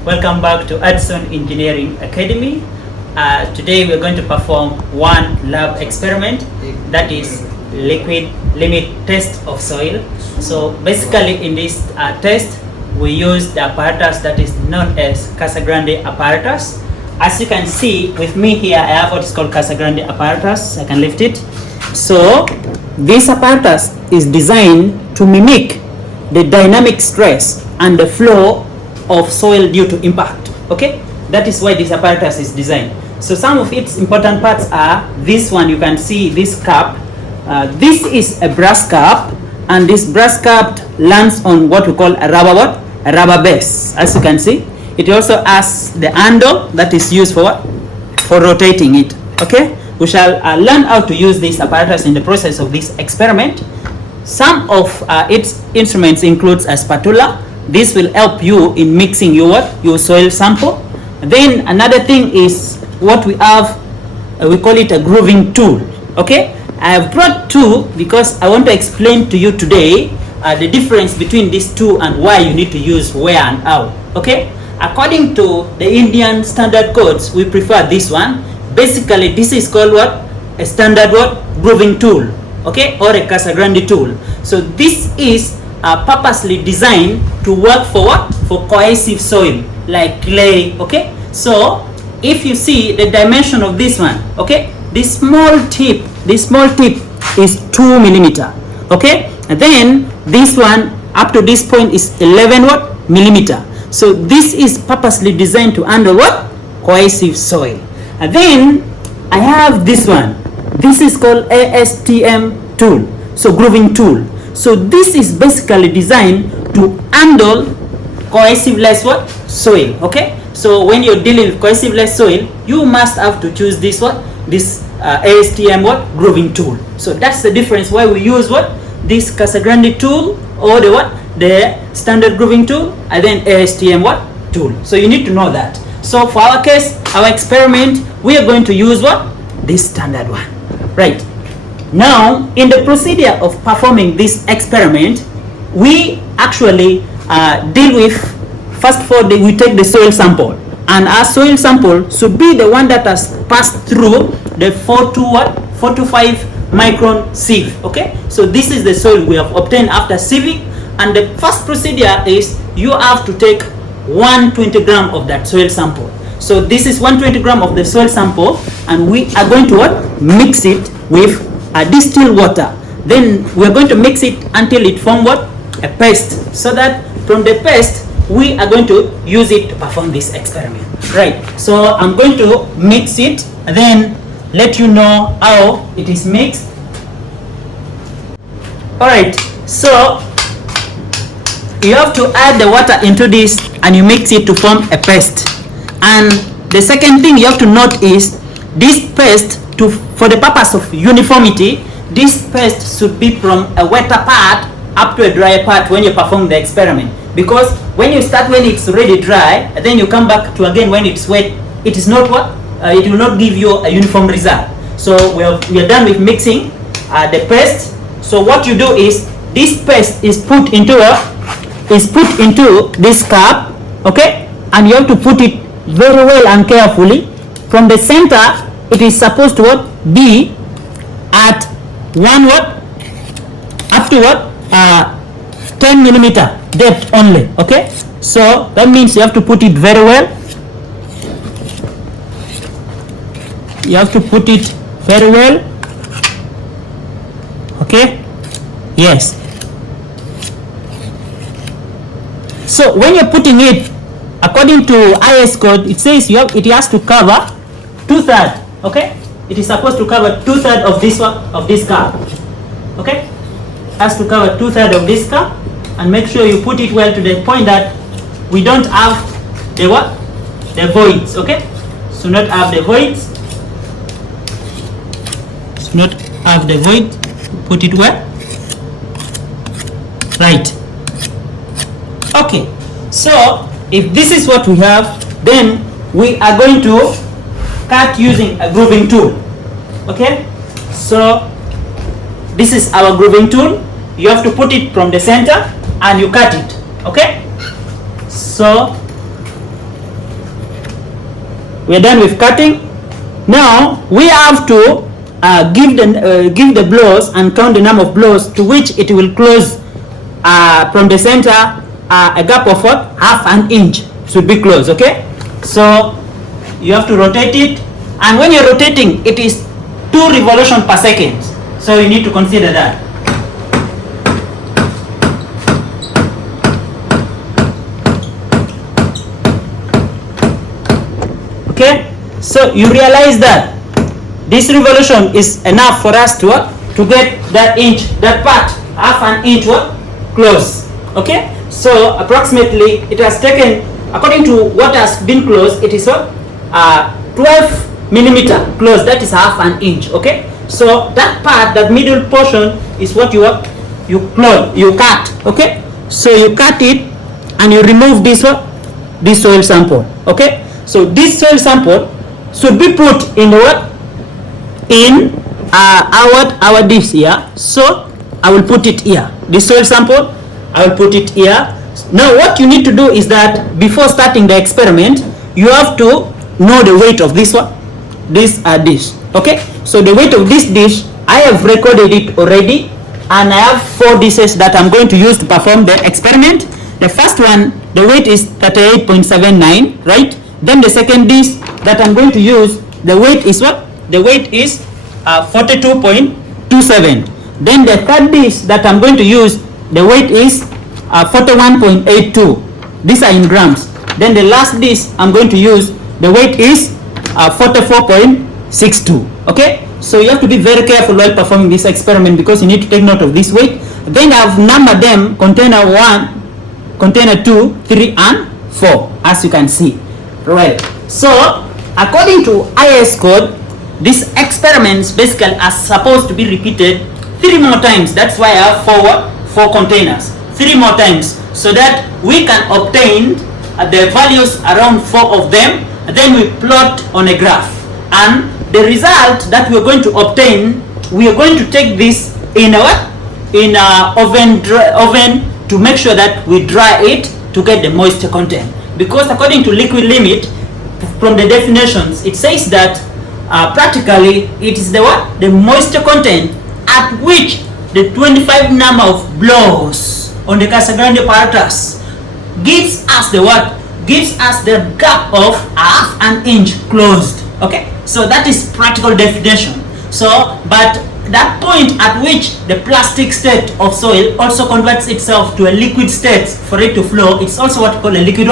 Welcome back to Addison Engineering Academy. Today we're going to perform one lab experiment, that is liquid limit test of soil. So basically in this test we use the apparatus that is known as Casagrande apparatus. As you can see with me here, I have what is called Casagrande apparatus. I can lift it. So this apparatus is designed to mimic the dynamic stress and the flow of soil due to impact. Okay, that is why this apparatus is designed. So some of its important parts are this one. You can see this cap. This is a brass cap, and this brass cap lands on what we call a rubber base. As you can see, it also has the handle that is used for what? For rotating it. Okay, we shall learn how to use this apparatus in the process of this experiment. Some of its instruments includes a spatula. This will help you in mixing your soil sample. Then another thing is what we have, we call it a grooving tool. Okay, I have brought two because I want to explain to you today the difference between these two and why you need to use where and how. Okay, according to the Indian standard codes, we prefer this one. Basically this is called what? A standard what? Grooving tool. Okay, or a Casagrande tool. So this is purposely designed to work for what? For cohesive soil like clay. Okay, so if you see the dimension of this one, okay, this small tip is 2 millimeter. Okay, and then this one up to this point is 11 what? Millimeter. So this is purposely designed to handle what? Cohesive soil. And then I have this one. This is called ASTM tool, so grooving tool. So this is basically designed to handle cohesive-less what? Soil. Okay, so when you're dealing with cohesive-less soil, you must have to choose this what? This ASTM what? Grooving tool. So that's the difference why we use what? This Casagrande tool or the what? The standard grooving tool, and then ASTM what? Tool. So you need to know that. So for our case, our experiment, we are going to use what? This standard one. Right. Now, in the procedure of performing this experiment, we actually deal with, first of all, we take the soil sample, and our soil sample should be the one that has passed through the 4 to 5 micron sieve. Okay, so this is the soil we have obtained after sieving, and the first procedure is you have to take 120 gram of that soil sample. So this is 120 gram of the soil sample, and we are going to what? Mix it with distilled water. Then we are going to mix it until it forms what? A paste, so that from the paste we are going to use it to perform this experiment. Right, so I'm going to mix it and then let you know how it is mixed. Alright, so you have to add the water into this and you mix it to form a paste. And the second thing you have to note is this paste, for the purpose of uniformity, this paste should be from a wetter part up to a drier part when you perform the experiment. Because when you start when it's already dry, and then you come back to again when it's wet, it is not what? It will not give you a uniform result. So we are done with mixing the paste. So what you do is this paste is put into this cup. Okay, and you have to put it very well and carefully. From the center, it is supposed to what? Be at one what? Up to what? 10 millimeter depth only. Okay, so that means you have to put it very well. You have to put it very well. Okay, yes. So when you're putting it, according to IS code, it says it has to cover 2/3. Okay, it is supposed to cover 2/3 of this one, of this cup. Okay, has to cover 2/3 of this cup, and make sure you put it well to the point that we don't have the what? The voids. Okay, so not have the voids. So not have the void. Put it well. Right. Okay. So if this is what we have, then we are going to cut using a grooving tool. Okay, so this is our grooving tool. You have to put it from the center and you cut it. Okay, so we're done with cutting. Now we have to give the blows and count the number of blows to which it will close from the center. A gap of what? Half an inch should be closed. Okay, so you have to rotate it, and when you're rotating, it is 2 revolutions per second, so you need to consider that. Okay, so you realize that this revolution is enough for us to get that inch, that part, half an inch close. Okay, so approximately it has taken, according to what has been closed, it is 12 millimeter close, that is half an inch. Okay, so that part, that middle portion is what you cut. Okay, so you cut it and you remove this soil sample. Okay, so this soil sample should be put in the what? In our dish here. So I will put it here. The soil sample, I will put it here. Now what you need to do is that before starting the experiment, you have to know the weight of this one, this dish. Okay, so the weight of this dish, I have recorded it already, and I have 4 dishes that I'm going to use to perform the experiment. The first one, the weight is 38.79, right? Then the second dish that I'm going to use, the weight is what? The weight is 42.27. Then the third dish that I'm going to use, the weight is 41.82. These are in grams. Then the last dish I'm going to use, the weight is 44.62. Okay, so you have to be very careful while performing this experiment because you need to take note of this weight. Then I've numbered them: container 1, container 2, 3 and 4, as you can see. Right, so according to IS code, these experiments basically are supposed to be repeated 3 more times. That's why I have 4 containers, 3 more times, so that we can obtain the values around 4 of them. Then we plot on a graph, and the result that we're going to obtain, we are going to take this in a oven to make sure that we dry it to get the moisture content. Because according to liquid limit, from the definitions, it says that practically it is the moisture content at which the 25 number of blows on the Casagrande apparatus gives us gives us the gap of half an inch closed. Okay, so that is practical definition. So, but that point at which the plastic state of soil also converts itself to a liquid state for it to flow, it's also what we call a liquid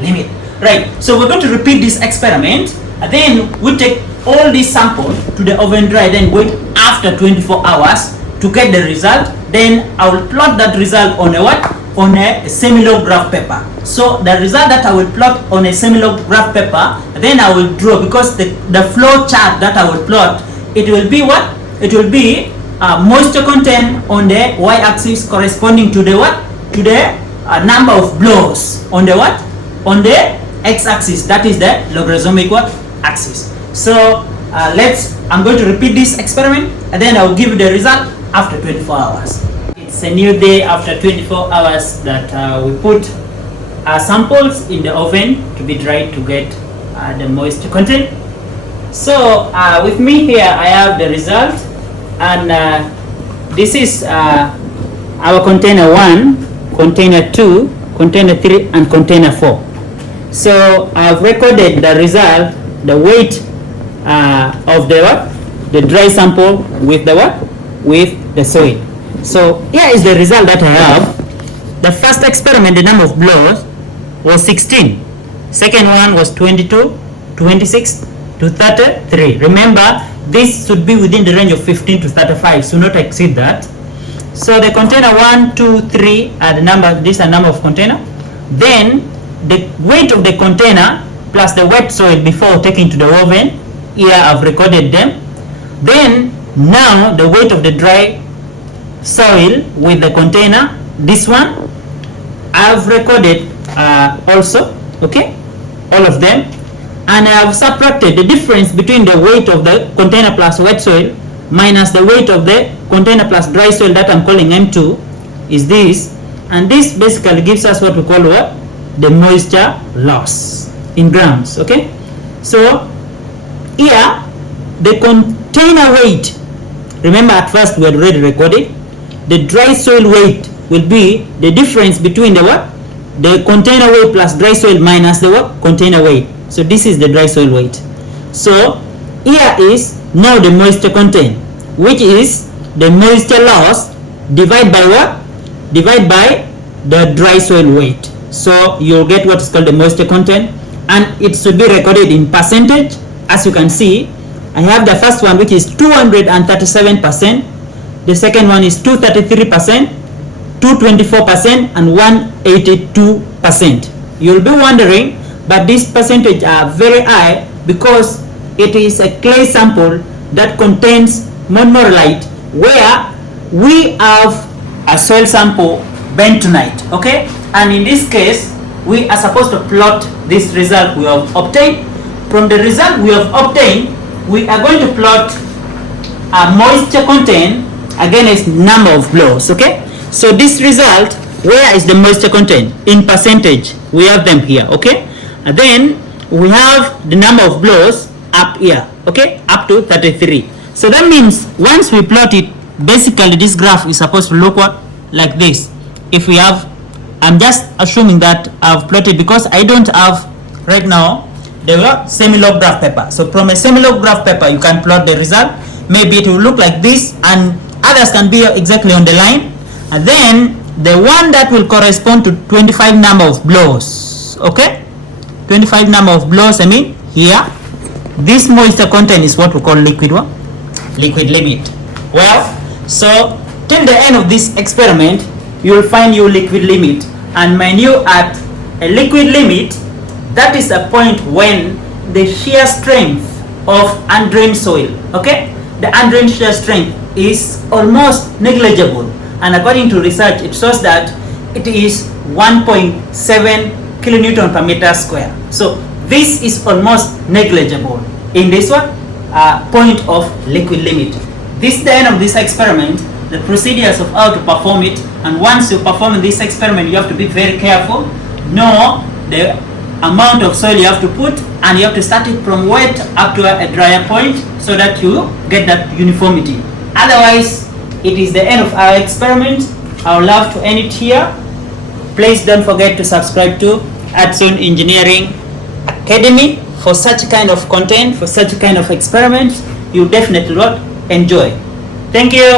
limit. Right, so we're going to repeat this experiment, and then we take all these samples to the oven dry, then wait after 24 hours to get the result. Then I will plot that result on a semi-log graph paper. So the result that I will plot on a semi-log graph paper, then I will draw, because the flow chart that I will plot, it will be what? It will be moisture content on the y-axis corresponding to the to the number of blows on the on the x-axis, that is the logarithmic axis. So I'm going to repeat this experiment, and then I will give you the result after 24 hours. It's a new day after 24 hours that we put samples in the oven to be dried to get the moisture content. So with me here I have the result, and this is our container 1, container 2, container 3 and container 4. So I have recorded the result, the weight of the dry sample with with the soil. So here is the result that I have. The first experiment, the number of blows was 16. Second one was 22, 26 to 33. Remember, this should be within the range of 15 to 35, so not exceed that. So the container 1, 2, 3 are the number. These are number of container. Then the weight of the container plus the wet soil before taking to the oven. Here I've recorded them. Then now the weight of the dry soil with the container. This one I've recorded also. Okay, all of them. And I have subtracted the difference between the weight of the container plus wet soil minus the weight of the container plus dry soil that I'm calling M2 is this, and this basically gives us what we call the moisture loss in grams. Okay, So here the container weight, remember at first we had already recorded, the dry soil weight will be the difference between the what? The container weight plus dry soil minus the what? Container weight. So this is the dry soil weight. So here is now the moisture content, which is the moisture loss divided by what? Divided by the dry soil weight. So you'll get what is called the moisture content, and it should be recorded in percentage. As you can see, I have the first one, which is 237%, the second one is 233%, 224%, and 182%. You'll be wondering, but these percentages are very high because it is a clay sample that contains montmorillonite, where we have a soil sample bentonite, okay? And in this case, we are supposed to plot this result we have obtained. From the result we have obtained, we are going to plot a moisture content against number of blows, okay? So this result, where is the moisture content? In percentage, we have them here, okay? And then we have the number of blows up here, okay? Up to 33. So that means once we plot it, basically this graph is supposed to look what? Like this. If we have, I'm just assuming that I've plotted because I don't have right now the semi-log graph paper. So from a semi-log graph paper, you can plot the result. Maybe it will look like this, and others can be exactly on the line. And then the one that will correspond to 25 number of blows, okay? 25 number of blows, I mean here. This moisture content is what we call liquid what? Liquid limit. Well, so till the end of this experiment, you will find your liquid limit. And when you at a liquid limit, that is a point when the shear strength of undrained soil, okay? The undrained shear strength is almost negligible. And according to research, it shows that it is 1.7 kilonewton per meter square. So this is almost negligible in this one, point of liquid limit. This is the end of this experiment, the procedures of how to perform it. And once you perform this experiment, you have to be very careful. Know the amount of soil you have to put, and you have to start it from wet up to a drier point so that you get that uniformity. Otherwise, it is the end of our experiment. I would love to end it here. Please don't forget to subscribe to Apparatus Engineering Academy for such kind of content, for such kind of experiments. You definitely will enjoy. Thank you.